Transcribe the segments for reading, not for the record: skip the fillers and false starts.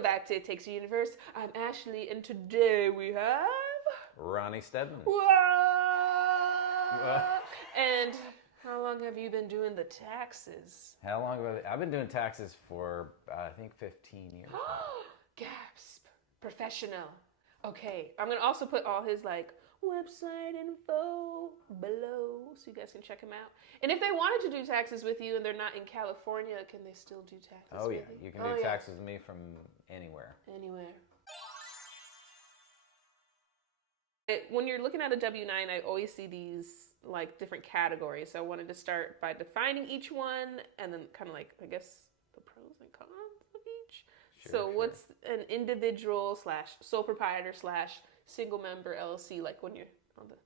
Welcome back to It Takes a Universe. I'm Ashley, and today we have Ronnie Steadman. And how long have you been doing the taxes? How long have I've been doing taxes for I think 15 years. Gasp! Professional. Okay, I'm gonna also put all his website info below so you guys can check him out. And if they wanted to do taxes with you and they're not in California, can they still do taxes? Oh yeah, with you can do taxes with me from anywhere. Anywhere. When you're looking at a W-9, I always see these different categories. So I wanted to start by defining each one and then kind of I guess the pros and cons of each. Sure. What's an individual / sole proprietor / single member LLC when you're on the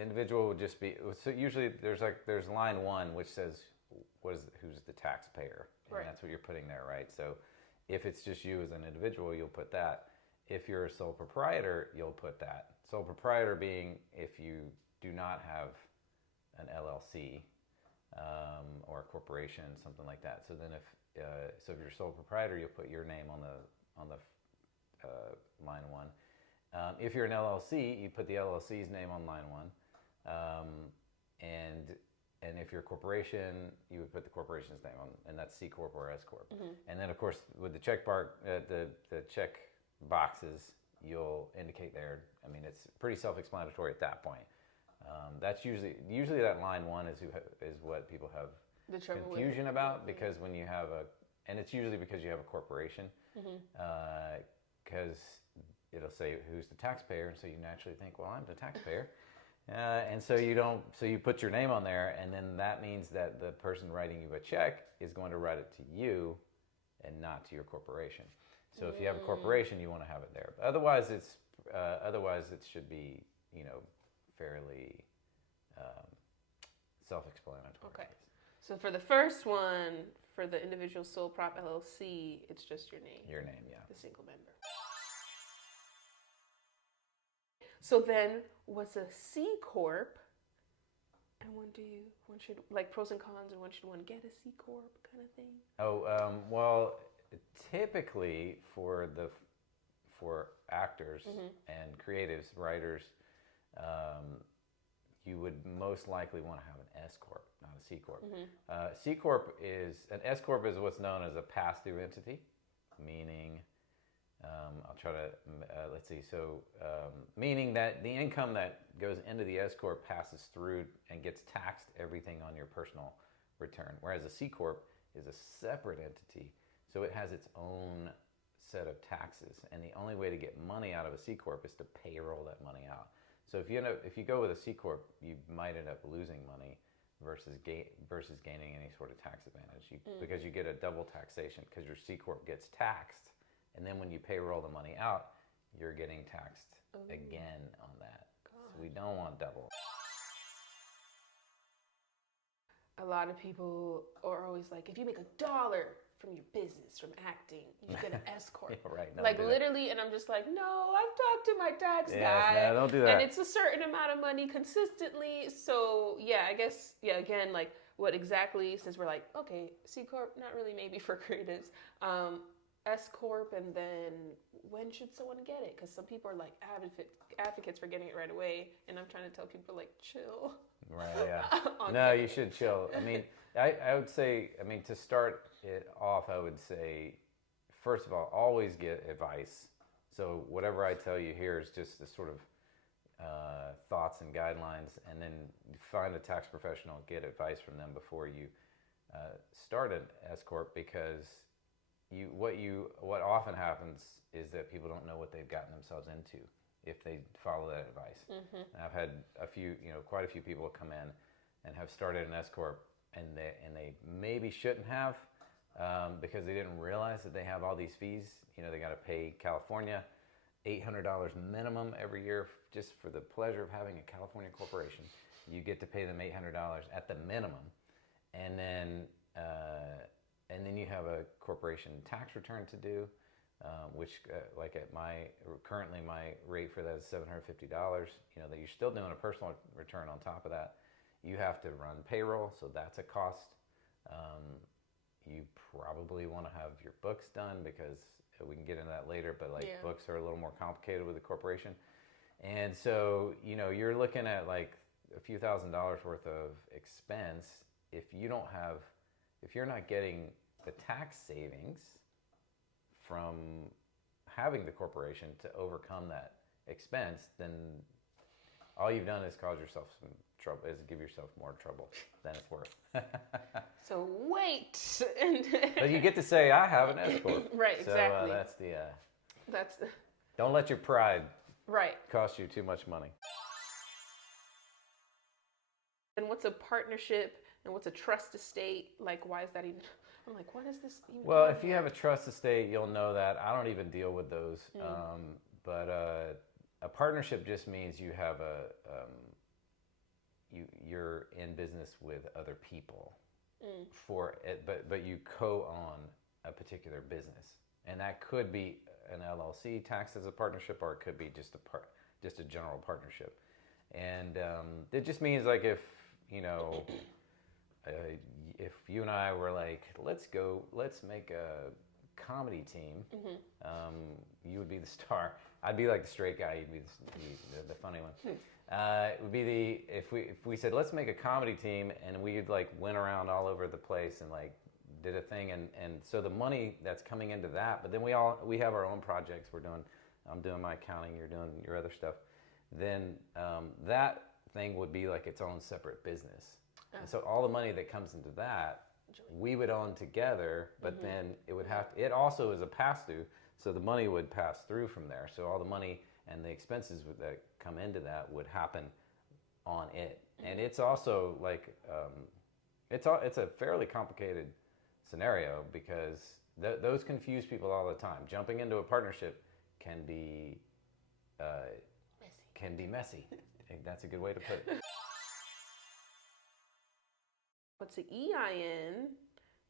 individual would just be, so usually there's line 1 which says who's the taxpayer, and right. That's what you're putting there, right? So if it's just you as an individual, you'll put that. If you're a sole proprietor, you'll put that. Sole proprietor being if you do not have an LLC or a corporation, something like that. So then if you're a sole proprietor, you'll put your name on the line 1. If you're an LLC, you put the LLC's name on line 1. And if you're a corporation, you would put the corporation's name on, and that's C-Corp or S-Corp. Mm-hmm. And then of course with the check check boxes, you'll indicate there. I mean, it's pretty self-explanatory at that point. That's usually that line 1 is what people have the confusion about, because when you have and it's usually because you have a corporation, because it'll say who's the taxpayer, and so you naturally think, well, I'm the taxpayer, and so you put your name on there, and then that means that the person writing you a check is going to write it to you and not to your corporation. So if you have a corporation, you want to have it there. But otherwise, it should be fairly self-explanatory. Okay. So for the first one, for the individual sole prop LLC, it's just your name. Your name, yeah. The single member. So then, what's a C-Corp? And when should pros and cons, and when should one get a C-Corp kind of thing? Oh, well, typically for actors and creatives, writers, you would most likely want to have an S-Corp, not a C-Corp. C-Corp an S-Corp is what's known as a pass-through entity, meaning, I'll try to, let's see, so meaning that the income that goes into the S-Corp passes through and gets taxed everything on your personal return, whereas a C-Corp is a separate entity, so it has its own set of taxes, and the only way to get money out of a C-Corp is to payroll that money out. So if you go with a C-Corp, you might end up losing money versus gaining any sort of tax advantage, because you get a double taxation, because your C-Corp gets taxed, and then when you payroll the money out, you're getting taxed again on that. God. So we don't want double. A lot of people are always like, if you make $1 from your business, from acting, you get an S-Corp. Yeah, right. Literally, and I'm just like, no, I've talked to my tax guy. Yeah, don't do that. And it's a certain amount of money consistently. So yeah, I guess, again, what exactly, since we're okay, C-Corp, not really maybe for creatives. S-Corp, and then when should someone get it? Because some people are advocates for getting it right away, and I'm trying to tell people chill. Right, yeah. No, you should chill. I mean, I would say, to start it off, I would say, first of all, always get advice. So whatever I tell you here is just the sort of thoughts and guidelines, and then find a tax professional, get advice from them before you start an S-Corp, because what often happens is that people don't know what they've gotten themselves into if they follow that advice. And I've had quite a few people come in and have started an S-Corp, and they maybe shouldn't have, because they didn't realize that they have all these fees. They got to pay California $800 minimum every year just for the pleasure of having a California corporation. You get to pay them $800 at the minimum, and then you have a corporation tax return to do, which currently my rate for that is $750. That you're still doing a personal return on top of that. You have to run payroll, so that's a cost. you probably want to have your books done, because we can get into that later, but like books are a little more complicated with a corporation. And so, you're looking at like a few $1,000s worth of expense if you're not getting the tax savings from having the corporation to overcome that expense. Then all you've done is cause yourself some trouble, is give yourself more trouble than it's worth. So wait. But you get to say, I have an S-Corp. Right, exactly. So that's the don't let your pride right cost you too much money. And what's a partnership and what's a trust estate? Like, why is that even? I'm like, what is this even? Well, if you have a trust estate, you'll know that. I don't even deal with those. But a partnership just means you have you're in business with other people for it, but you co-own a particular business, and that could be an LLC taxed as a partnership, or it could be just a general partnership. And it just means, like, if you and I were like, let's make a comedy team, you would be the star. I'd be like the straight guy. You'd be the funny one. It would be if we said, let's make a comedy team, and we'd like went around all over the place and like did a thing, and so the money that's coming into that, but then we have our own projects. I'm doing my accounting, you're doing your other stuff. Then that thing would be like its own separate business. And so all the money that comes into that, we would own together, but then it also is a pass-through, so the money would pass through from there. So all the money and the expenses that come into that would happen on it. And it's also like, it's a fairly complicated scenario, because those confuse people all the time. Jumping into a partnership can be messy. I think that's a good way to put it. What's the EIN?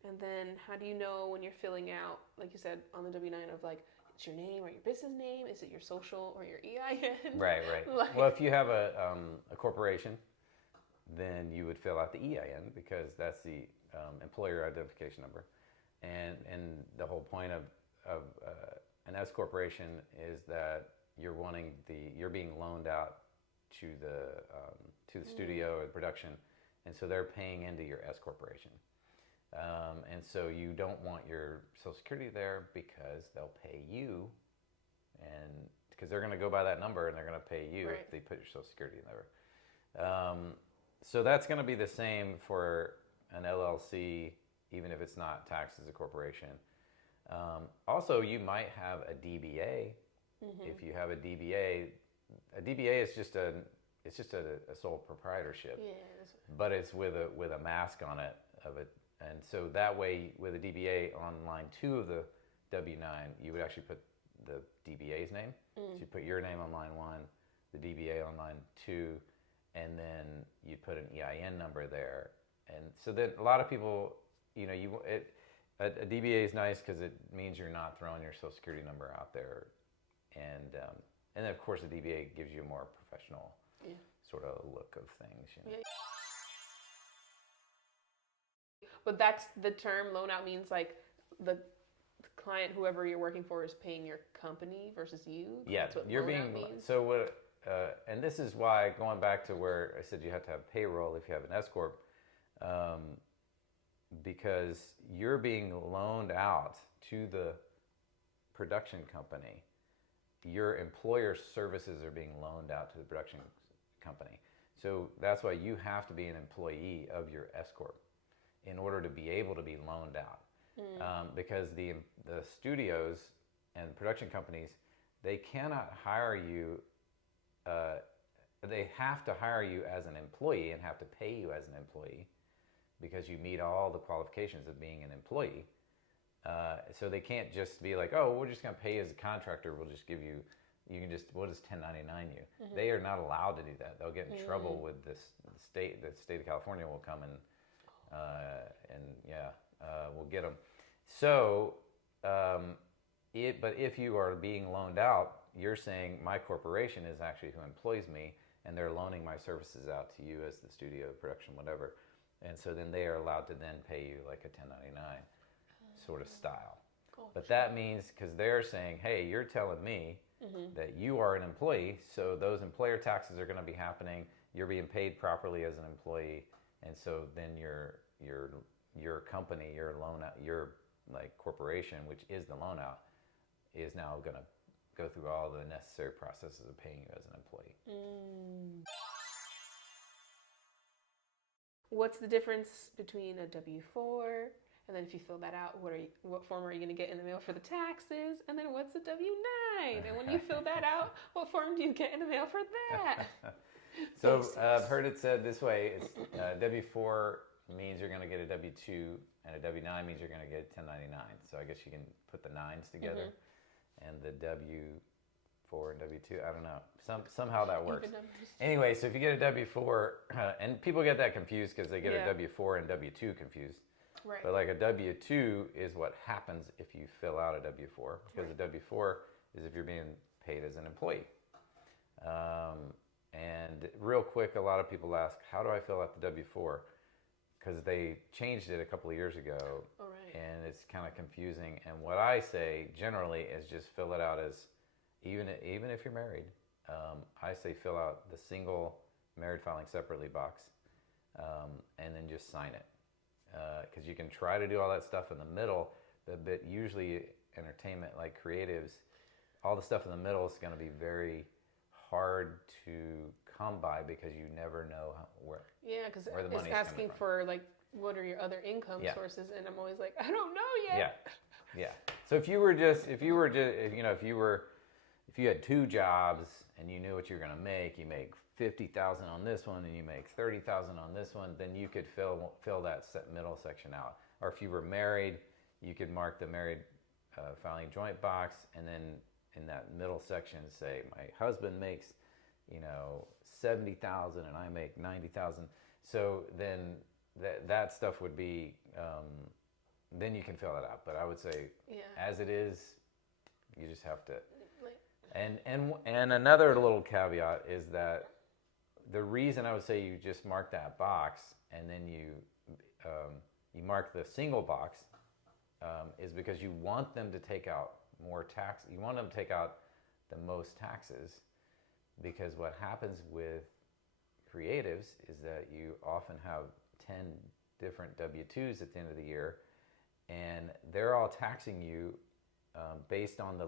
And then how do you know when you're filling out, like you said, on the W-9 of like, it's your name or your business name? Is it your social or your EIN? Right. Like, well, if you have a corporation, then you would fill out the EIN, because that's the employer identification number. And the whole point of an S corporation is that you're being loaned out to the studio or the production, and so they're paying into your S corporation. And so you don't want your Social Security there, because they'll pay you, and because they're going to go by that number and they're going to pay you if they put your Social Security number. So that's going to be the same for an LLC, even if it's not taxed as a corporation. Also, you might have a DBA. If you have a DBA is just a sole proprietorship, but it's with a mask on it of it. And so that way, with a DBA on line 2 of the W-9, you would actually put the DBA's name. So you put your name on line 1, the DBA on line 2, and then you put an EIN number there. And so that a lot of people, a DBA is nice because it means you're not throwing your Social Security number out there. And then, of course, the DBA gives you a more professional sort of look of things. But that's the term loan out means, like, the client, whoever you're working for, is paying your company versus you. Yeah, that's what you're loan being out means. so what, and this is why, going back to where I said you have to have payroll if you have an S corp, because you're being loaned out to the production company. Your employer services are being loaned out to the production company. So that's why you have to be an employee of your S corp in order to be able to be loaned out. Because the studios and production companies, they cannot hire you. They have to hire you as an employee and have to pay you as an employee, because you meet all the qualifications of being an employee. So they can't just be like, oh, we're just going to pay you as a contractor. We'll just give you, we'll just 1099 you. They are not allowed to do that. They'll get in trouble with this state. The state of California will come and we'll get them. So, but if you are being loaned out, you're saying my corporation is actually who employs me, and they're loaning my services out to you as the studio, production, whatever. And so then they are allowed to then pay you like a 1099. sort of style. Oh, But that means, because they're saying, hey, you're telling me that you are an employee, so those employer taxes are going to be happening. You're being paid properly as an employee, and so then your company, your loan out, your like corporation, which is the loan out, is now going to go through all the necessary processes of paying you as an employee. What's the difference between a W-4, and then if you fill that out, what form are you going to get in the mail for the taxes? And then what's a W-9? And when you fill that out, what form do you get in the mail for that? So I've heard it said this way: it's W-4 means you're going to get a W-2, and a W-9 means you're going to get a 1099. So I guess you can put the nines together, and the W-4 and W-2. I don't know. Somehow that works. Anyway, so if you get a W-4, and people get that confused because they get a W-4 and W-2 confused. Right. But like a W-2 is what happens if you fill out a W-4, because a W-4 is if you're being paid as an employee. And real quick, a lot of people ask, how do I fill out the W-4? Because they changed it a couple of years ago, and it's kind of confusing. And what I say generally is just fill it out as, even if you're married, I say fill out the single married filing separately box, and then just sign it. Because you can try to do all that stuff in the middle, but usually entertainment, like creatives, all the stuff in the middle is going to be very hard to come by because you never know where. Yeah, because the money's it's asking for like, what are your other income sources, and I'm always like, I don't know yet. Yeah. So if you had two jobs and you knew what you were going to make, you make $50,000 on this one and you make $30,000 on this one, then you could fill that middle section out. Or if you were married, you could mark the married filing joint box, and then in that middle section say, my husband makes, $70,000 and I make $90,000. So then that stuff would be, then you can fill that out. But I would say, as it is, you just have to. And another little caveat is that the reason I would say you just mark that box and then you mark the single box is because you want them to take out more tax. You want them to take out the most taxes, because what happens with creatives is that you often have 10 different W-2s at the end of the year, and they're all taxing you based on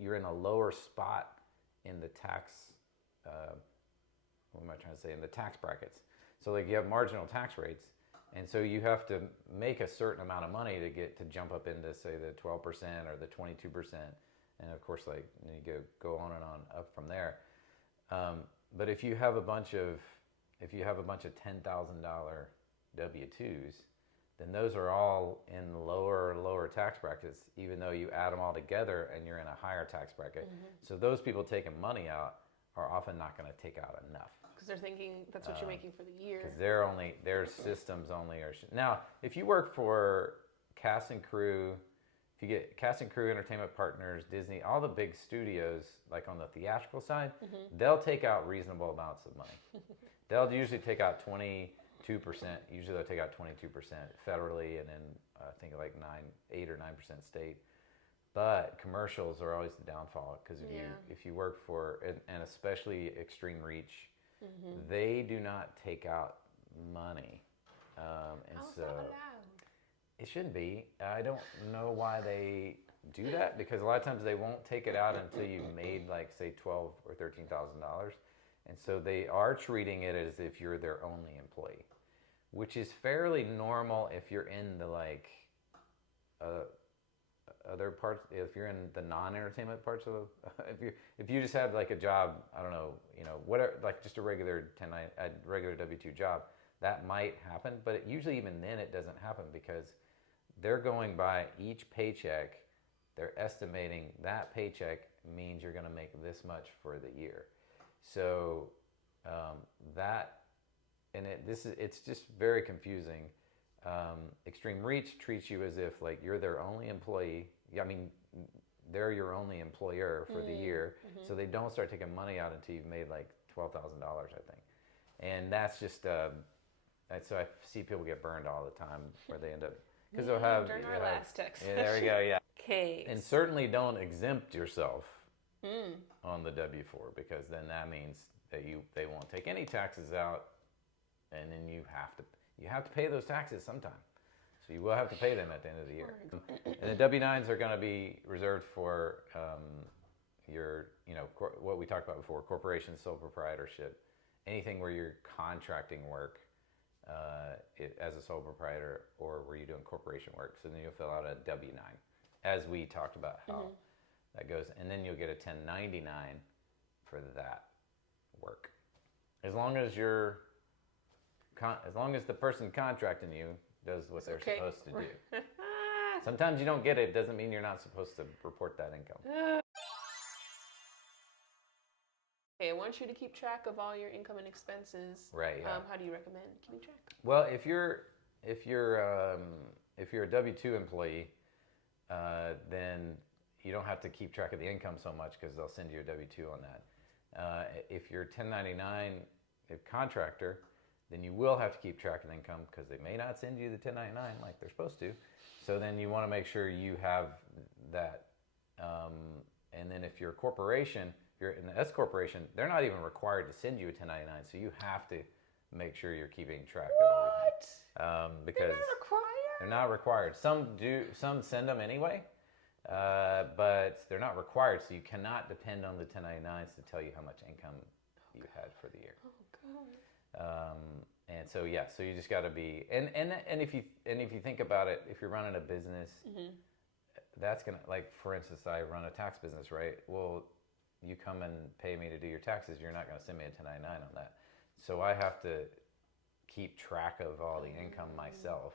you're in a lower spot in the tax, in the tax brackets. So like you have marginal tax rates, and so you have to make a certain amount of money to jump up into, say, the 12% or the 22%, and of course, like you go on and on up from there. But if you have a bunch of $10,000 W-2s, then those are all in lower tax brackets, even though you add them all together and you're in a higher tax bracket. So those people taking money out are often not going to take out enough. Because they're thinking that's what you're making for the year. Because their systems only are. Now, if you work for cast and crew, if you get cast and crew, entertainment partners, Disney, all the big studios, like on the theatrical side, they'll take out reasonable amounts of money. They'll usually take out 22%. Usually they'll take out 22% federally, and then I think like 8 or 9% state. But commercials are always the downfall, because if you work for, and especially Extreme Reach, they do not take out money. And How's so that allowed? it shouldn't be. I don't know why they do that, because a lot of times they won't take it out until you've made like, say, $12,000 or $13,000. And so they are treating it as if you're their only employee, which is fairly normal if you're in the other parts. If you're in the non-entertainment parts of, if you just have like a job, I don't know, whatever, like just a regular W-2 job, that might happen. But usually even then it doesn't happen, because they're going by each paycheck. They're estimating that paycheck means you're going to make this much for the year. So it's just very confusing. Extreme Reach treats you as if like you're their only employee. I mean, they're your only employer for the year, so they don't start taking money out until you've made like $12,000, I think. And that's just so I see people get burned all the time, where they end up because they'll have during our last text. Yeah, there we go. Yeah. Okay. And certainly don't exempt yourself on the W-4, because then that means that they won't take any taxes out, and then you have to pay those taxes sometime. So you will have to pay them at the end of the year. And the W-9s are going to be reserved for your, what we talked about before, corporation, sole proprietorship, anything where you're contracting work as a sole proprietor, or where you're doing corporation work. So then you'll fill out a W-9, as we talked about how that goes. And then you'll get a 1099 for that work. As long as the person contracting you does what they're supposed to do. Sometimes you don't get it. Doesn't mean you're not supposed to report that income. Okay, I want you to keep track of all your income and expenses. Right. Yeah. How do you recommend keeping track? Well, if you're a W-2 employee, then you don't have to keep track of the income so much, because they'll send you a W-2 on that. If you're 1099 contractor, then you will have to keep track of the income, because they may not send you the 1099 like they're supposed to. So then you want to make sure you have that. And then if you're a corporation, if you're in the S-corporation, they're not even required to send you a 1099. So you have to make sure you're keeping track of everything. Because they're not required. Some do. Some send them anyway, but they're not required. So you cannot depend on the 1099s to tell you how much income you had for the year. Oh God. And so so you just got to be and if you think about it, if you're running a business, that's gonna, like, for instance, I run a tax business, right? Well, you come and pay me to do your taxes, you're not gonna send me a 1099 on that. So I have to keep track of all the income myself.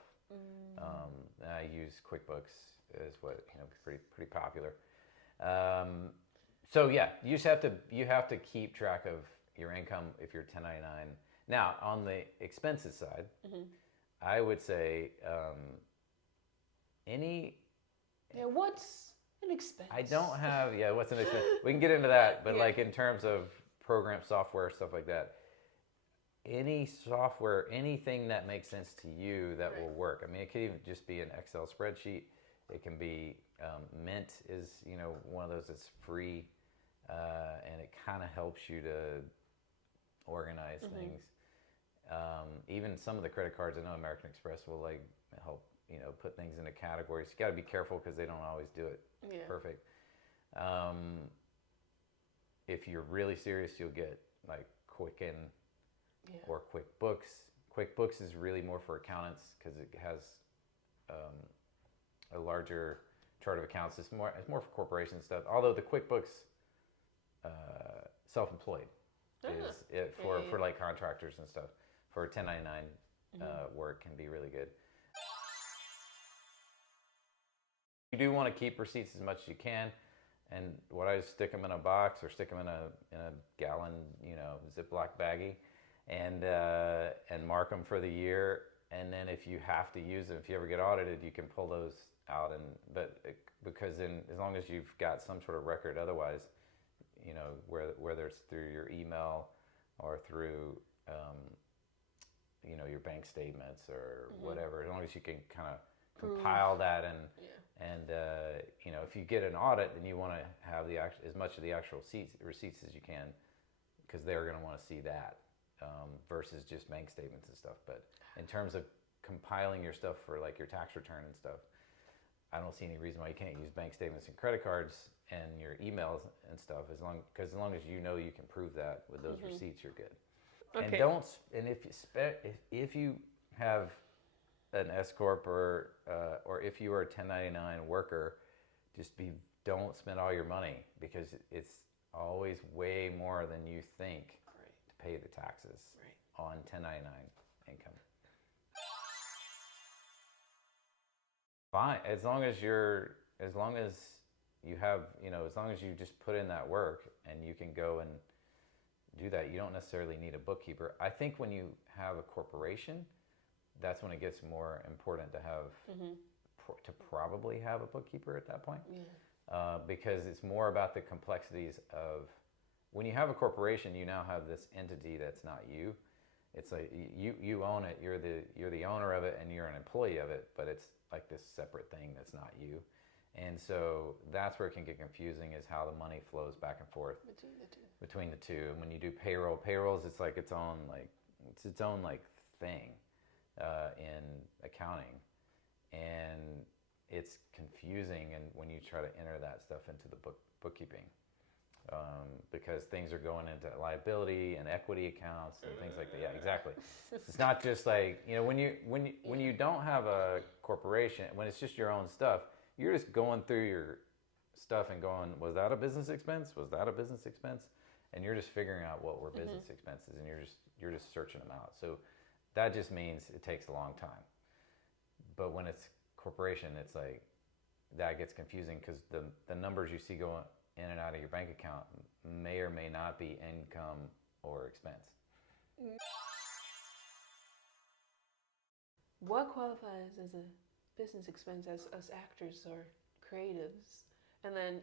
I use QuickBooks is what pretty popular. So yeah, you have to keep track of your income if you're 1099. Now, on the expenses side, I would say what's an expense? I don't have, what's an expense? We can get into that, but like in terms of program software, stuff like that, any software, anything that makes sense to you that will work. I mean, it could even just be an Excel spreadsheet. It can be, Mint is, one of those that's free, and it kind of helps you to organize things. Even some of the credit cards, I know American Express will help, put things into categories. You got to be careful, because they don't always do it perfect. If you're really serious, you'll get like Quicken or QuickBooks. QuickBooks is really more for accountants, because it has a larger chart of accounts. It's more for corporation stuff. Although the QuickBooks self-employed is it for like contractors and stuff. For 1099 work can be really good. You do want to keep receipts as much as you can, and what I stick them in a box or stick them in a gallon, Ziploc baggie, and mark them for the year. And then if you have to use them, if you ever get audited, you can pull those out. Because as long as you've got some sort of record, otherwise, whether it's through your email or through your bank statements or whatever, as long as you can kind of compile that and if you get an audit, then you want to have as much of the actual receipts as you can, because they're going to want to see that versus just bank statements and stuff. But in terms of compiling your stuff for like your tax return and stuff, I don't see any reason why you can't use bank statements and credit cards and your emails and stuff, as long as you can prove that with those receipts, you're good. Okay. And if you have an S-Corp or if you are a 1099 worker, don't spend all your money, because it's always way more than you think to pay the taxes on 1099 income. Fine, as long as you just put in that work and you can go and do that, you don't necessarily need a bookkeeper. I think when you have a corporation, that's when it gets more important to have to probably have a bookkeeper at that point, because it's more about the complexities of when you have a corporation. You now have this entity that's not you, It's like you own it. You're the owner of it, and you're an employee of it. But it's like this separate thing that's not you. And so that's where it can get confusing, is how the money flows back and forth between the two. And when you do payrolls, it's like its own thing in accounting, and it's confusing. And when you try to enter that stuff into the bookkeeping. Because things are going into liability and equity accounts and things like that. Yeah, exactly. It's not just like, when you don't have a corporation, when it's just your own stuff, you're just going through your stuff and going, was that a business expense? Was that a business expense? And you're just figuring out what were business expenses, and you're just searching them out. So that just means it takes a long time. But when it's corporation, it's like that gets confusing, because the numbers you see going in and out of your bank account may or may not be income or expense. What qualifies as a business expense as us actors or creatives? And then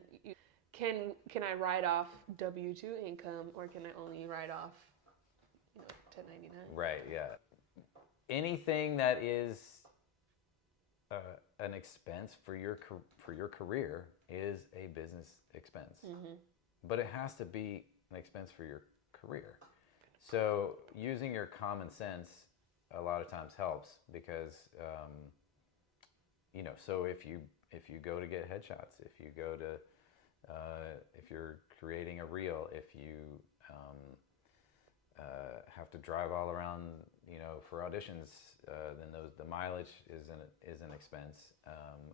can I write off W-2 income, or can I only write off 1099? Right, yeah. Anything that is an expense for your career is a business expense. But it has to be an expense for your career. So using your common sense a lot of times helps, because so if you go to get headshots, if you go to if you're creating a reel, if you have to drive all around for auditions, then the mileage is an expense.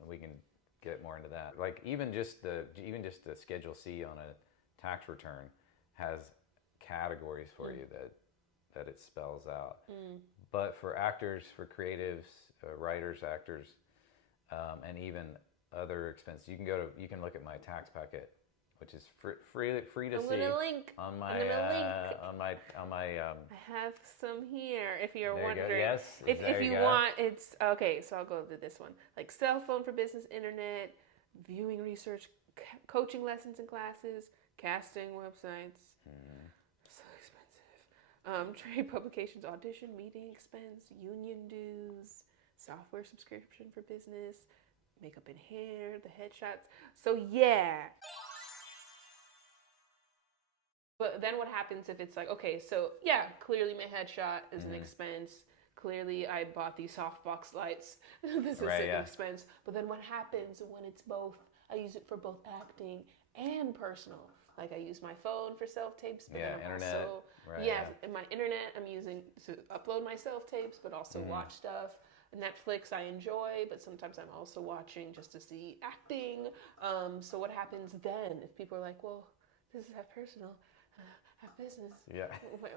We can get more into that. Like even just the Schedule C on a tax return has categories for you that it spells out. But for actors, for creatives, writers, actors, and even other expenses, you can look at my tax packet, which is free to see. I'm gonna link. On my I have some here. If you're there wondering, you go. Yes, if you want, it's okay. So I'll go to this one, like cell phone for business, internet, viewing research, coaching lessons and classes, casting websites. So expensive. Trade publications, audition, meeting expense, union dues, software subscription for business, makeup and hair, the headshots. So yeah. But then what happens if it's like, okay, so yeah, clearly my headshot is an expense. Clearly I bought these softbox lights. This is an expense. But then what happens when it's both, I use it for both acting and personal. Like I use my phone for self-tapes, but then I'm internet. also, and my internet I'm using to upload my self-tapes, but also watch stuff. Netflix I enjoy, but sometimes I'm also watching just to see acting. So what happens then if people are like, well, this is half personal, half business? Yeah.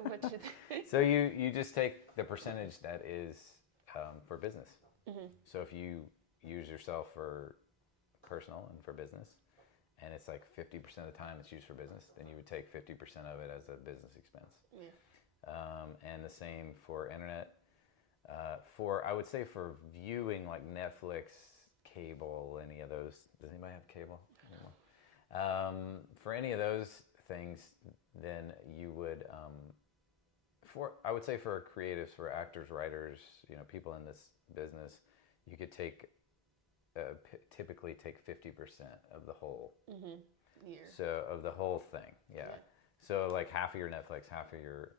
What should they? So you just take the percentage that is for business. So if you use yourself for personal and for business, and it's like 50% of the time it's used for business, then you would take 50% of it as a business expense. And the same for internet. I would say for viewing like Netflix, cable, any of those. Does anybody have cable anymore? For any of those things, then you would, I would say for creatives, for actors, writers, people in this business, you could typically take 50% of the whole year. So of the whole thing, yeah. So like half of your Netflix, half of your,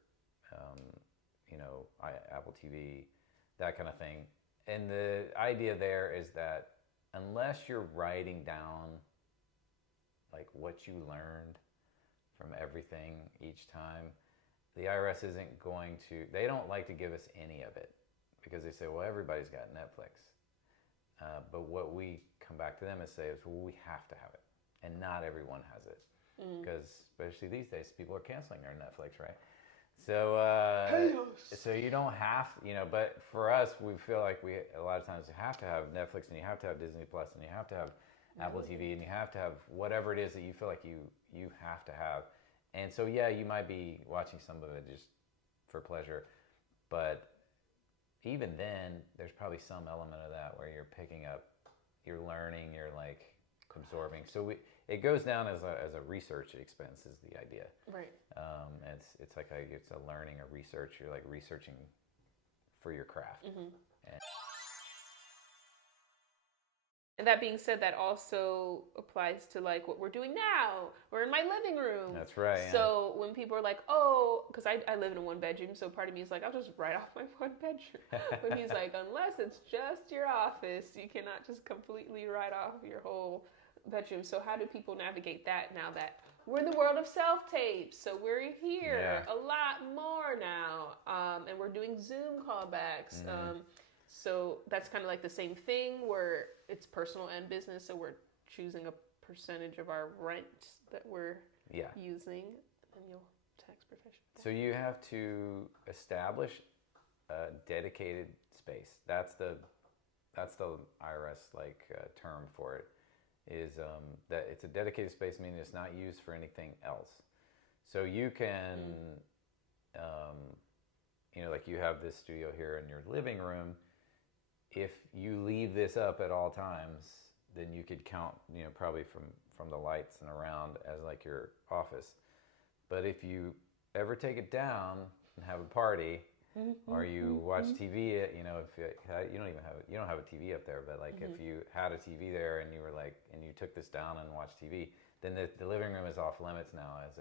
Apple TV, that kind of thing. And the idea there is that unless you're writing down like what you learned from everything each time, the IRS isn't going to, they don't like to give us any of it, because they say, well, everybody's got Netflix. But what we come back to them and say is, well, we have to have it. And not everyone has it. Because especially these days, people are canceling their Netflix, right? So so you don't have, but for us, we feel like we a lot of times you have to have Netflix, and you have to have Disney Plus, and you have to have Apple TV, and you have to have whatever it is that you feel like you have to have. And so yeah, you might be watching some of it just for pleasure, but even then, there's probably some element of that where you're picking up, you're learning, you're like absorbing. So it goes down as a research expense is the idea. Right. It's like it's a learning or research. You're like researching for your craft. And that being said, that also applies to like what we're doing now. We're in my living room. That's right. So when people are like, oh, because I live in a 1-bedroom, so part of me is like, I'll just write off my 1 bedroom. But he's like, unless it's just your office, you cannot just completely write off your whole bedroom. So how do people navigate that now that we're in the world of self-tapes? So we're here a lot more now, and we're doing Zoom callbacks. So that's kind of like the same thing where it's personal and business. So we're choosing a percentage of our rent that we're using. And you'll tax professional. So you have to establish a dedicated space. That's the IRS term for it. Is that it's a dedicated space, meaning it's not used for anything else. So you can, like you have this studio here in your living room. If you leave this up at all times, then you could count, probably from the lights and around as like your office. But if you ever take it down and have a party, or you watch TV, if you don't have a TV up there, but like if you had a TV there and you were like, and you took this down and watched TV, then the living room is off limits now as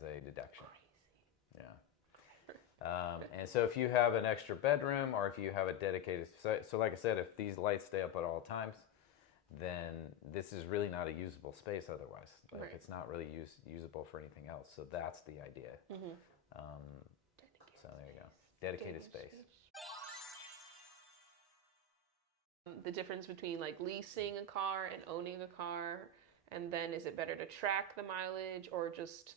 a deduction. Crazy. Yeah. And so if you have an extra bedroom or if you have a dedicated, so like I said, if these lights stay up at all times, then this is really not a usable space otherwise. Like it's not really usable for anything else. So that's the idea. So there you go. Dedicated space. The difference between like leasing a car and owning a car, and then is it better to track the mileage or just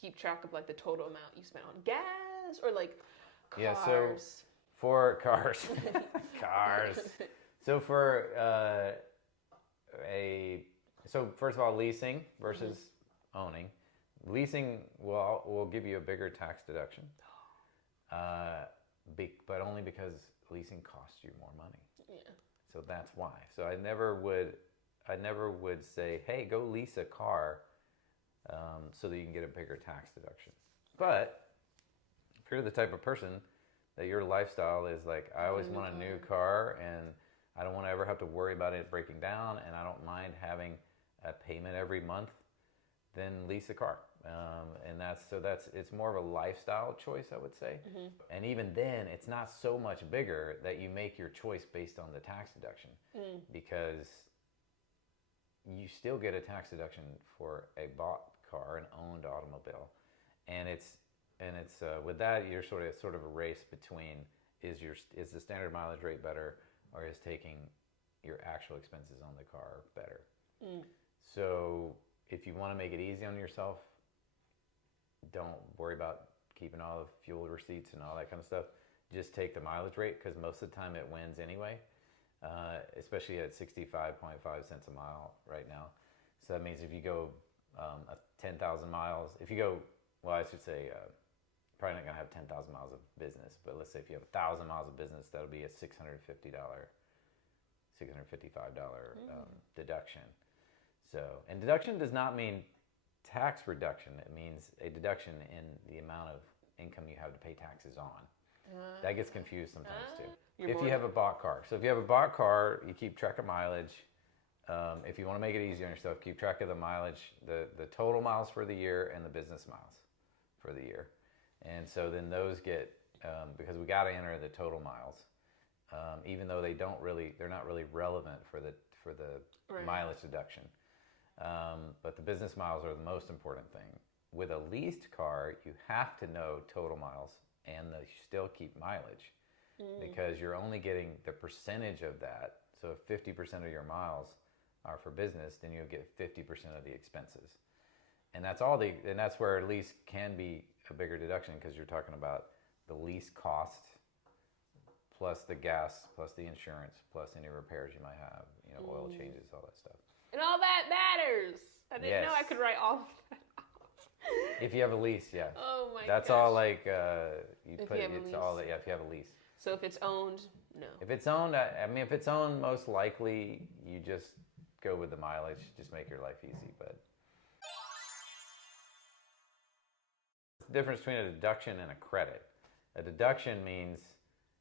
keep track of like the total amount you spent on gas or like cars? Yeah, so for cars, So for so first of all, leasing versus owning. Leasing will give you a bigger tax deduction, but only because leasing costs you more money. Yeah. So that's why. So I never would say, hey, go lease a car so that you can get a bigger tax deduction. But if you're the type of person that your lifestyle is like, I always want a new car and I don't want to ever have to worry about it breaking down and I don't mind having a payment every month, then lease a car. And it's more of a lifestyle choice, I would say. And even then, it's not so much bigger that you make your choice based on the tax deduction because you still get a tax deduction for a bought car, an owned automobile, and it's with that you're sort of a race between is the standard mileage rate better or is taking your actual expenses on the car better. So if you want to make it easy on yourself, don't worry about keeping all the fuel receipts and all that kind of stuff. Just take the mileage rate because most of the time it wins anyway, especially at 65.5 cents a mile right now. So that means if you go 10,000 miles, I should say, probably not going to have 10,000 miles of business, but let's say if you have 1,000 miles of business, that'll be a $655 deduction. So, and deduction does not mean tax reduction. It means a deduction in the amount of income you have to pay taxes on. That gets confused sometimes too. If you have a bought car. So if you have a bought car, you keep track of mileage. If you want to make it easy on yourself, keep track of the mileage, the total miles for the year and the business miles for the year. And so then those get, because we got to enter the total miles, even though they're not really relevant for the mileage deduction. But the business miles are the most important thing. With a leased car, you have to know total miles and you still keep mileage because you're only getting the percentage of that. So if 50% of your miles are for business, then you'll get 50% of the expenses. And that's where a lease can be a bigger deduction because you're talking about the lease cost plus the gas, plus the insurance, plus any repairs you might have, oil changes, all that stuff. And all that matters. I didn't know I could write all of that off. If you have a lease, yeah. Oh my gosh. That's all like if you have a lease. So if it's owned, no. If it's owned, if it's owned, most likely you just go with the mileage, just make your life easy. But the difference between a deduction and a credit. A deduction means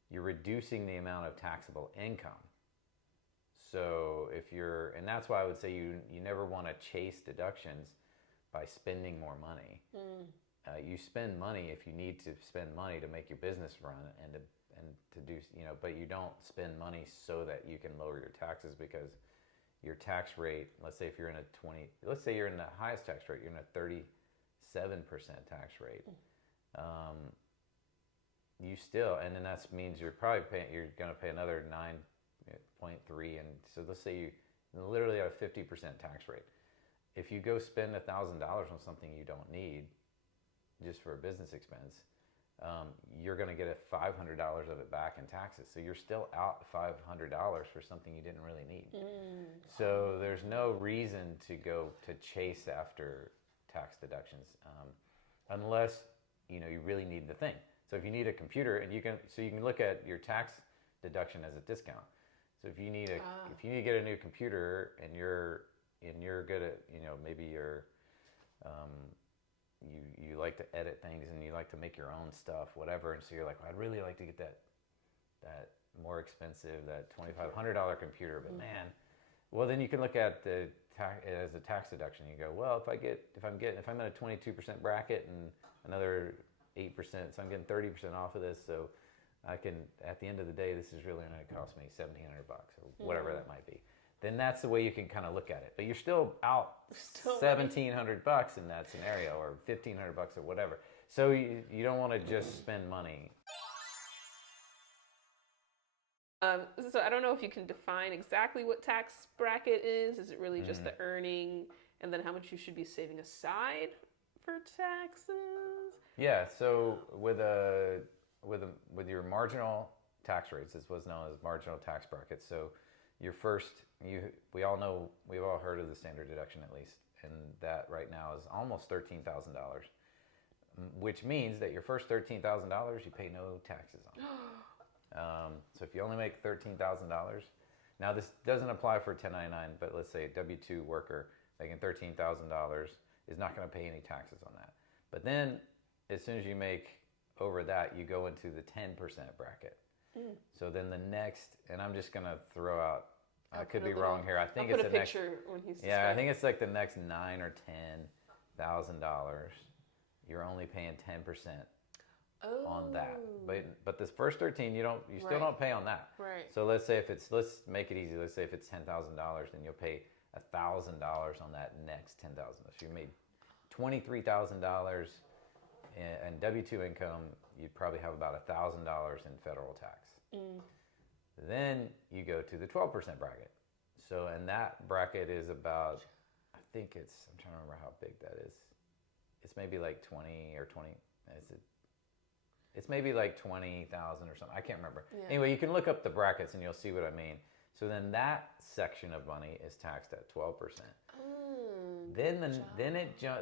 you're reducing the amount of taxable income. So if you're, and that's why I would say you never want to chase deductions by spending more money. You spend money if you need to spend money to make your business run and to do, but you don't spend money so that you can lower your taxes, because your tax rate, let's say if you're in let's say you're in the highest tax rate, you're in a 37% tax rate. You still, and then that means you're going to pay another 9.3, and so let's say you literally have a 50% tax rate. If you go spend $1,000 on something you don't need, just for a business expense, you're going to get $500 of it back in taxes. So you're still out $500 for something you didn't really need. So there's no reason to go to chase after tax deductions, unless you really need the thing. So if you need a computer, and you can look at your tax deduction as a discount. So if you need to get a new computer, and you're good at, maybe you're you like to edit things, and you like to make your own stuff, whatever, and so you're like, well, I'd really like to get that more expensive, that $2,500 computer, but man, well, then you can look at the as a tax deduction. You go, well, if I'm in a 22% bracket and another 8%, so I'm getting 30% off of this, so I can, at the end of the day, this is really going to cost me $1,700 or whatever that might be. Then that's the way you can kind of look at it. But you're still out $1,700 in that scenario, or $1,500 or whatever. So you don't want to just spend money. So I don't know if you can define exactly what tax bracket is. Is it really just the earning, and then how much you should be saving aside for taxes? Yeah. So with your marginal tax rates, this was known as marginal tax brackets. So your first, we've all heard of the standard deduction at least, and that right now is almost $13,000, which means that your first $13,000 you pay no taxes on. So if you only make $13,000, now this doesn't apply for 1099, but let's say a W-2 worker making $13,000 is not going to pay any taxes on that. But then as soon as you make over that, you go into the 10% bracket. So then the next, and I'm just going to throw out, I could be wrong here. I think it's the next. I think it's like the next $9,000 or $10,000. You're only paying 10% on that. But this first 13, you still don't pay on that. Right. So let's make it easy. Let's say if it's $10,000, then you'll pay $1,000 on that next $10,000. So you made $23,000 in W-2 income. You'd probably have about $1,000 in federal tax. Then you go to the 12% bracket. So, and that bracket is about, I'm trying to remember how big that is. It's maybe like 20 or 20, it's maybe like 20,000 or something. I can't remember. Yeah. Anyway, you can look up the brackets and you'll see what I mean. So then that section of money is taxed at 12%.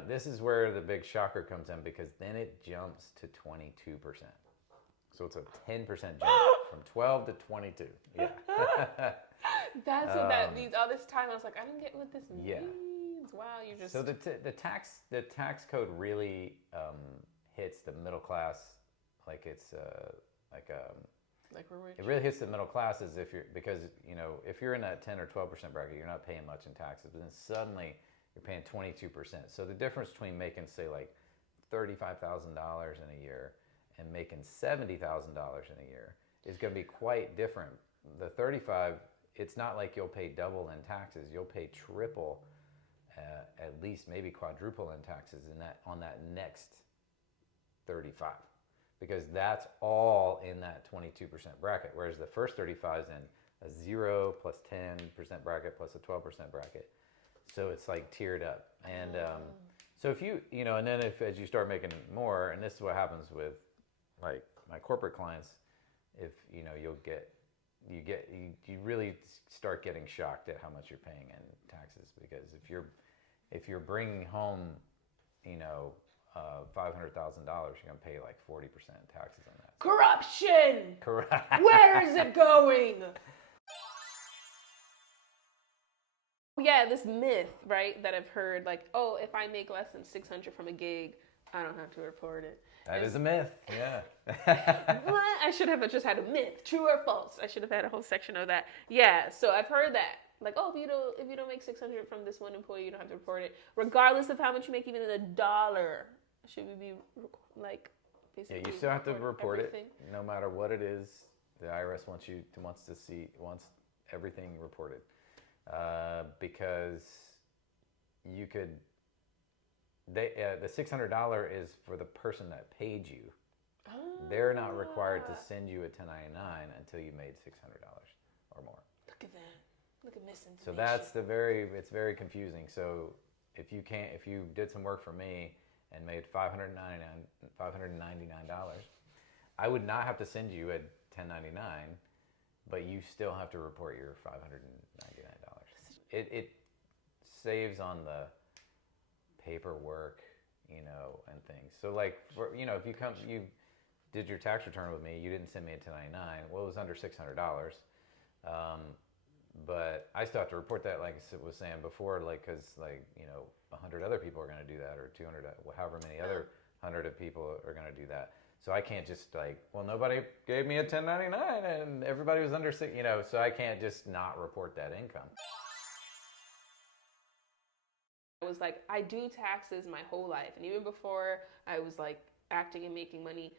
This is where the big shocker comes in, because then it jumps to 22%. So it's a 10% jump from 12 to 22. Yeah. That's what that means. All this time I was like, I didn't get what this means. Yeah. Wow, you just. So the tax code really hits the middle class, like it's like we're rich. It really hits the middle classes because if you're in that 10 or 12% bracket, you're not paying much in taxes, but then suddenly you're paying 22%. So the difference between making, say, like $35,000 in a year and making $70,000 in a year is going to be quite different. The 35, it's not like you'll pay double in taxes. You'll pay triple, at least maybe quadruple in taxes on that next 35, because that's all in that 22% bracket. Whereas the first 35 is in a 0 plus 10% bracket plus a 12% bracket. So it's like tiered up. And so if and then as you start making more, and this is what happens with like my corporate clients, if you really start getting shocked at how much you're paying in taxes, because if you're bringing home $500,000, you're gonna pay like 40% taxes on that. Corruption. Correct. Where is it going? Yeah, this myth, right, that I've heard, like, oh, if I make less than 600 from a gig, I don't have to report it. That is a myth. Yeah. What? I should have just had a myth, true or false. I should have had a whole section of that. Yeah, so I've heard that. Like, oh, if you don't make 600 from this one employee, you don't have to report it, regardless of how much you make, even in a dollar. Should we be like basically? Yeah, you still have to report everything? it, no matter what it is. The IRS wants everything reported, because you could. The $600 is for the person that paid you. Oh. They're not required to send you a 1099 until you made $600 or more. Look at that. Look at misinformation. So it's very confusing. So if you did some work for me and made $599, I would not have to send you a 1099, but you still have to report your $599. It saves on the paperwork, and things. So like, if you did your tax return with me, you didn't send me a 1099. Well, it was under $600. But I still have to report that, like I was saying before, like, because 100 other people are going to do that, or 200, however many other 100 of people are going to do that. So I can't just nobody gave me a 1099 and everybody was under six, so I can't just not report that income. I was like, I do taxes my whole life, and even before I was like acting and making money,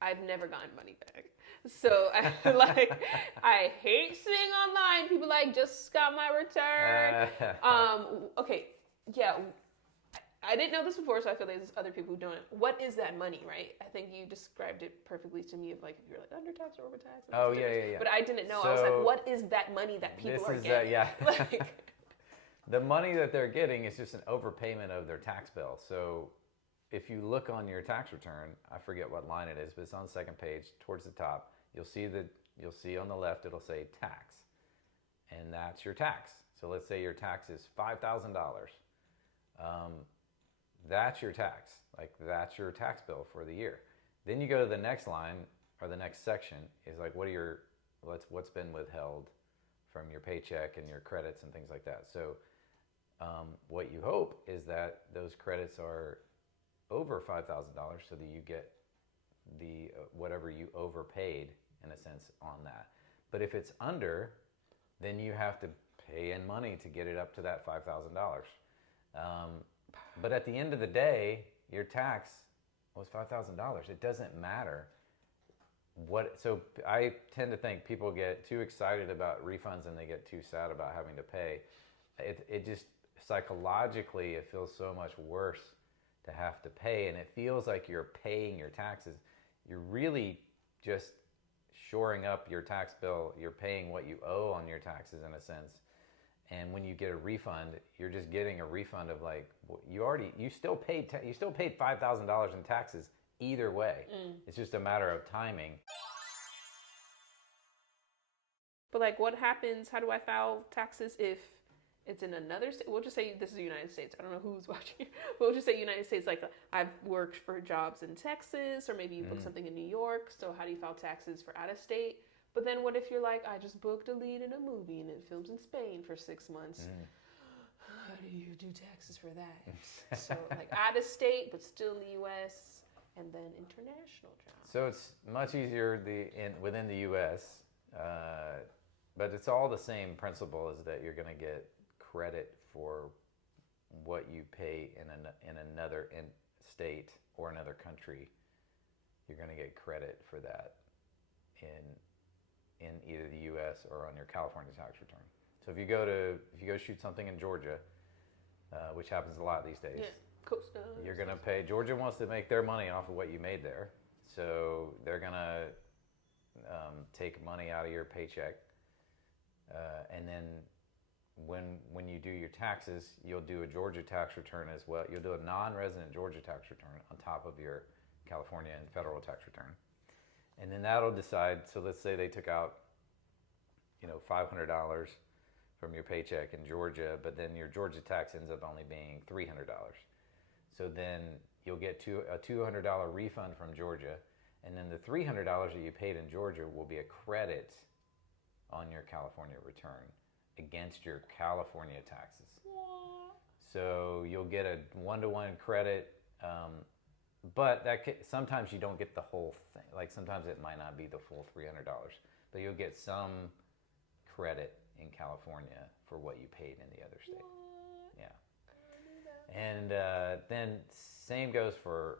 I've never gotten money back. So I hate seeing online people like, just got my return. Okay, yeah, I didn't know this before, so I feel like there's other people who don't. What is that money, right? I think you described it perfectly to me of like, if you're like under tax or over tax. Oh yeah. But I didn't know. So I was like, what is that money that people are getting? The money that they're getting is just an overpayment of their tax bill. So if you look on your tax return, I forget what line it is, but it's on the second page towards the top. You'll see on the left, it'll say tax, and that's your tax. So let's say your tax is $5,000. That's your tax. Like, that's your tax bill for the year. Then you go to the next line, or the next section is like, what's been withheld from your paycheck and your credits and things like that. So what you hope is that those credits are over $5,000, so that you get the whatever you overpaid, in a sense, on that. But if it's under, then you have to pay in money to get it up to that $5,000. But at the end of the day, your tax was $5,000. It doesn't matter so I tend to think people get too excited about refunds and they get too sad about having to pay. It just psychologically, it feels so much worse to have to pay, and it feels like you're paying your taxes. You're really just shoring up your tax bill. You're paying what you owe on your taxes, in a sense. And when you get a refund, you're just getting a refund of like, you still paid $5,000 in taxes either way. It's just a matter of timing. But like, what happens? How do I file taxes if it's in another state? We'll just say this is the United States. I don't know who's watching. We'll just say United States. Like, I've worked for jobs in Texas, or maybe you booked something in New York. So how do you file taxes for out of state? But then what if you're like, I just booked a lead in a movie and it films in Spain for 6 months? How do you do taxes for that? So like out of state, but still in the U.S., and then international jobs. So it's much easier within the U.S., but it's all the same principle, is that you're going to get credit for what you pay in another state or another country. You're going to get credit for that in either the U.S. or on your California tax return. So if you go shoot something in Georgia, which happens a lot these days, you're going to pay. Georgia wants to make their money off of what you made there, so they're going to take money out of your paycheck, and then when you do your taxes, you'll do a Georgia tax return as well. You'll do a non-resident Georgia tax return on top of your California and federal tax return. And then that'll decide, so let's say they took out, $500 from your paycheck in Georgia, but then your Georgia tax ends up only being $300. So then you'll get a $200 refund from Georgia, and then the $300 that you paid in Georgia will be a credit on your California return. against your California taxes. So you'll get a 1-to-1 credit, but sometimes you don't get the whole thing. Like sometimes it might not be the full $300, but you'll get some credit in California for what you paid in the other state. Yeah. And then same goes for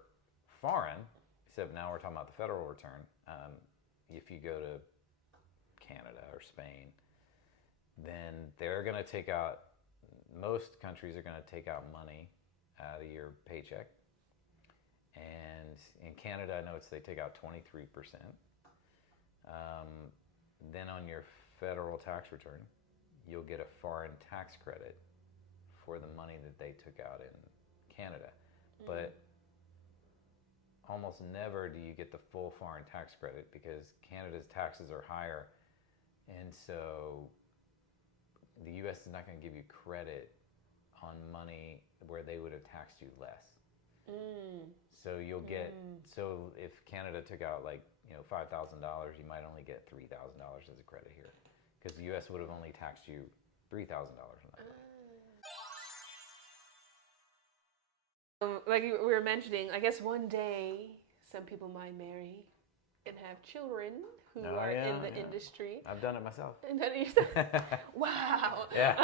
foreign, except now we're talking about the federal return. If you go to Canada or Spain, then they're going to take out, most countries are going to take out money out of your paycheck. And in Canada, I know they take out 23%. Then on your federal tax return, you'll get a foreign tax credit for the money that they took out in Canada. But almost never do you get the full foreign tax credit because Canada's taxes are higher. And so the U.S. is not going to give you credit on money where they would have taxed you less. So you'll get, so if Canada took out like, $5,000, you might only get $3,000 as a credit here because the U.S. would have only taxed you $3,000 on that. Like we were mentioning, I guess one day some people might marry and have children who are in the industry. I've done it myself. And then you said, wow. Yeah.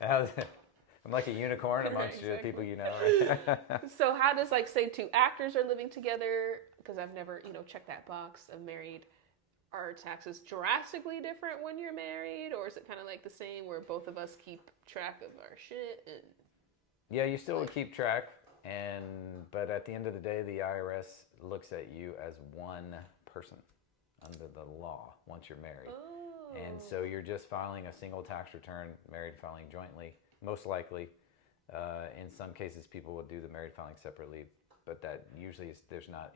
How is that? I'm like a unicorn amongst the people you know. Right? So how does, like, say two actors are living together, because I've never, checked that box of married, are taxes drastically different when you're married, or is it kind of like the same where both of us keep track of our shit? And yeah, you still would keep track, but at the end of the day, the IRS looks at you as one person under the law once you're married. Oh. And so you're just filing a single tax return, married filing jointly. Most likely, in some cases, people will do the married filing separately, but that usually there's not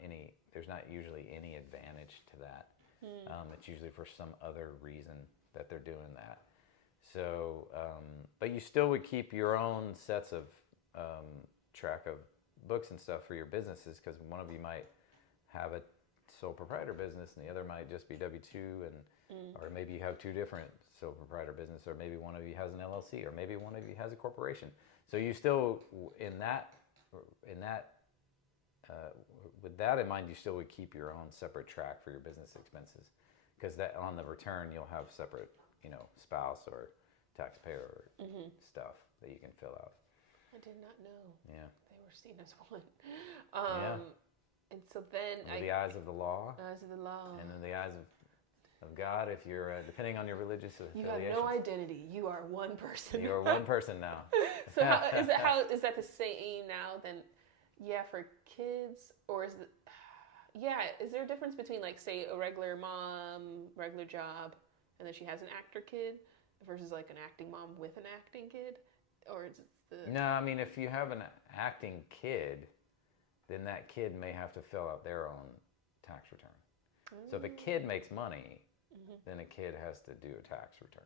usually any advantage to that. It's usually for some other reason that they're doing that. So, but you still would keep your own sets of track of books and stuff for your businesses because one of you might have a sole proprietor business and the other might just be W-2 or maybe you have two different sole proprietor business, or maybe one of you has an LLC, or maybe one of you has a corporation. So you still, with that in mind, you still would keep your own separate track for your business expenses, because that on the return you'll have separate, spouse or taxpayer stuff that you can fill out. I did not know. Yeah. They were seen as one. And so then the eyes of the law. Eyes of the law. And in the eyes of God, if you're depending on your religious affiliation. You have no identity. You are one person. You are one person now. So is that the same now than for kids, or is it is there a difference between, like, say, a regular mom, regular job, and then she has an actor kid versus like an acting mom with an acting kid, or is it No, I mean, if you have an acting kid, then that kid may have to fill out their own tax return. So if a kid makes money, then a kid has to do a tax return.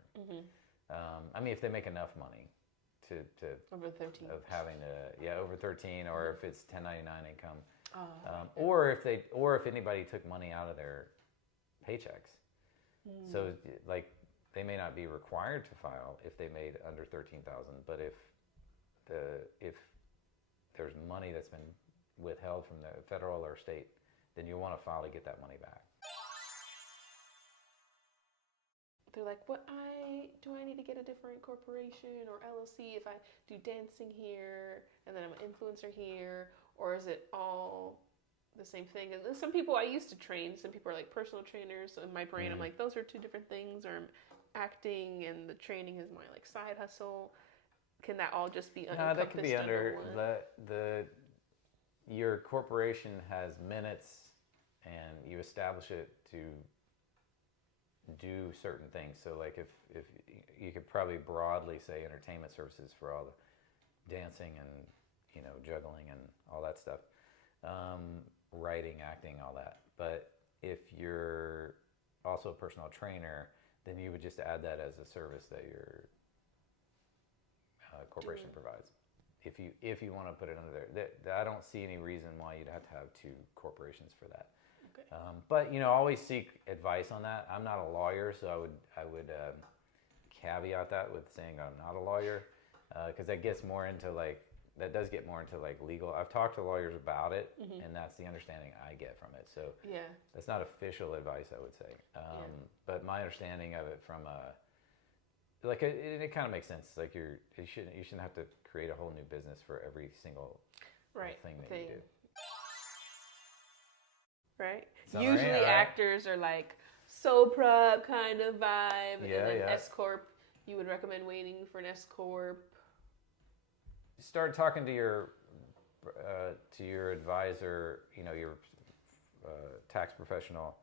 I mean, if they make enough money to over 13 of having to over 13, or if it's 1099 income, or if anybody took money out of their paychecks. So like they may not be required to file if they made under 13,000, but if there's money that's been withheld from the federal or state, then you want to file to get that money back. They're like, do I need to get a different corporation or LLC if I do dancing here and then I'm an influencer here, or is it all the same thing? And some people I used to train, some people are like personal trainers. So in my brain, I'm like, those are two different things, or I'm acting and the training is my like side hustle. Can that all just be encompassed? That could be under one? Your corporation has minutes, and you establish it to do certain things. So like if you could probably broadly say entertainment services for all the dancing and juggling and all that stuff, writing, acting, all that. But if you're also a personal trainer, then you would just add that as a service that your corporation provides. If you want to put it under there, I don't see any reason why you'd have to have two corporations for that. Okay. But always seek advice on that. I'm not a lawyer, so I would caveat that with saying I'm not a lawyer, because that gets more into like, that does get more into like legal. I've talked to lawyers about it, and that's the understanding I get from it. So that's not official advice, I would say. But my understanding of it from like it kind of makes sense. Like you shouldn't have to create a whole new business for every single thing that you do. Right. Summary, Usually actors are like Sopra kind of vibe, and then S-Corp. You would recommend waiting for an S-Corp. Start talking to your advisor, your tax professional.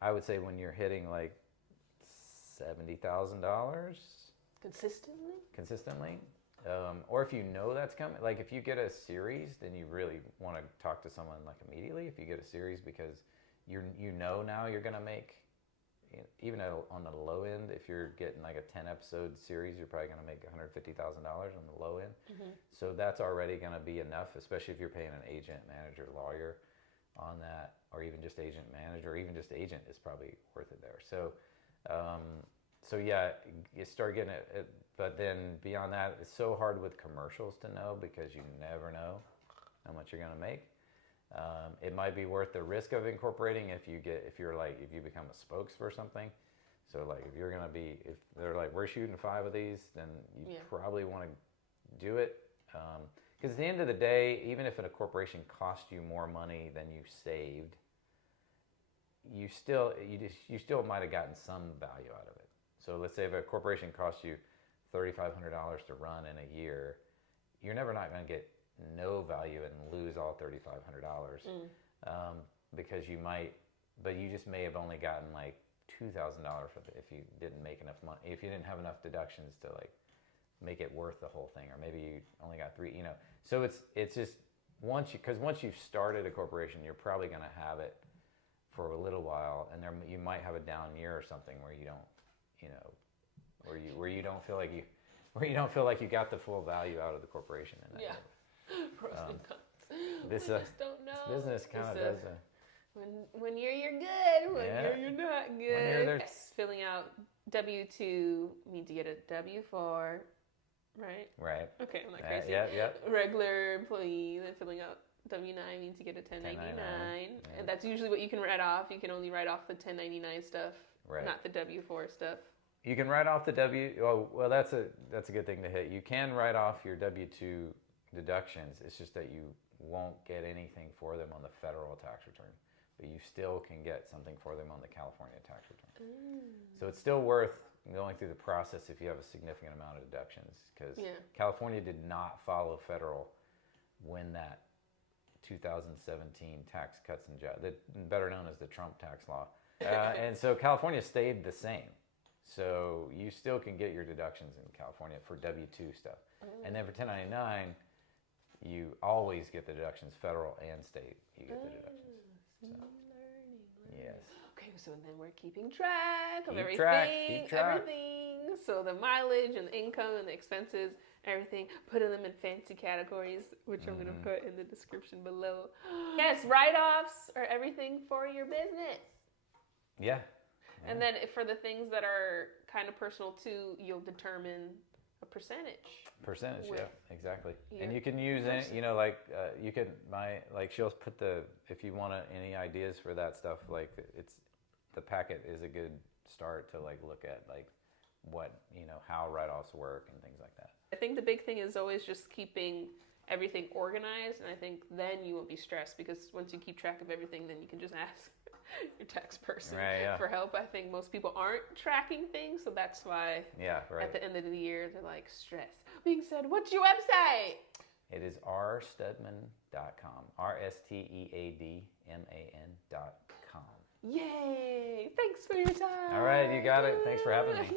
I would say when you're hitting like $70,000 consistently, or if you know that's coming. Like if you get a series, then you really want to talk to someone like immediately. If you get a series, because you know now you're gonna make, even on the low end, if you're getting like a 10 episode series, you're probably going to make $150,000 on the low end. So that's already going to be enough, especially if you're paying an agent, manager, lawyer on that, or even just agent, manager, or even just agent is probably worth it there. So, yeah, you start getting it. But then beyond that, it's so hard with commercials to know, because you never know how much you're going to make. It might be worth the risk of incorporating if you become a spokes for something. So like if they're like, we're shooting 5 of these, then you probably want to do it. Because at the end of the day, even if a corporation costs you more money than you saved, you still might have gotten some value out of it. So let's say if a corporation costs you $3,500 to run in a year, you're never not going to get no value and lose all $3,500 because you just may have only gotten like $2,000 if you didn't make enough money, if you didn't have enough deductions to like make it worth the whole thing, or maybe you only got 3. So it's just once you've started a corporation, you're probably going to have it for a little while, and you might have a down year or something where you don't, where you don't feel like you got the full value out of the corporation in that year. Pros and cons. This business kind of does. When you're good. When you're not good. Filling out W-2 means you get a W-4, right? Right. Okay, I'm not crazy. Yeah. Regular employee. Then filling out W-9 means you get a 1099, and that's usually what you can write off. You can only write off the 1099 stuff, not the W-4 stuff. You can write off the well, that's a good thing to hit. You can write off your W-2 deductions. It's just that you won't get anything for them on the federal tax return, but you still can get something for them on the California tax return. So it's still worth going through the process if you have a significant amount of deductions, because California did not follow federal when that 2017 Tax Cuts and Jobs, better known as the Trump tax law, and so California stayed the same. So you still can get your deductions in California for W-2 stuff, and then for 1099. You always get the deductions, federal and state. You get the deductions. So. Yes. Okay, so then we're keeping track of everything. Everything. So the mileage and the income and the expenses, everything. Putting them in fancy categories, which I'm going to put in the description below. Yes, write-offs are everything for your business. Yeah. And then for the things that are kind of personal too, you'll determine a percentage, yeah, exactly. And you can use it, you can she'll put if you want any ideas for that stuff, like the packet is a good start to like look at like what, how write-offs work and things like that. I think the big thing is always just keeping everything organized, and I think then you won't be stressed, because once you keep track of everything, then you can just ask your tax person for help. I think most people aren't tracking things, so that's why at the end of the year they're like stressed. Being said, what's your website? It is rsteadman.com. rsteadman.com. Yay! Thanks for your time. All right, you got it. Thanks for having me.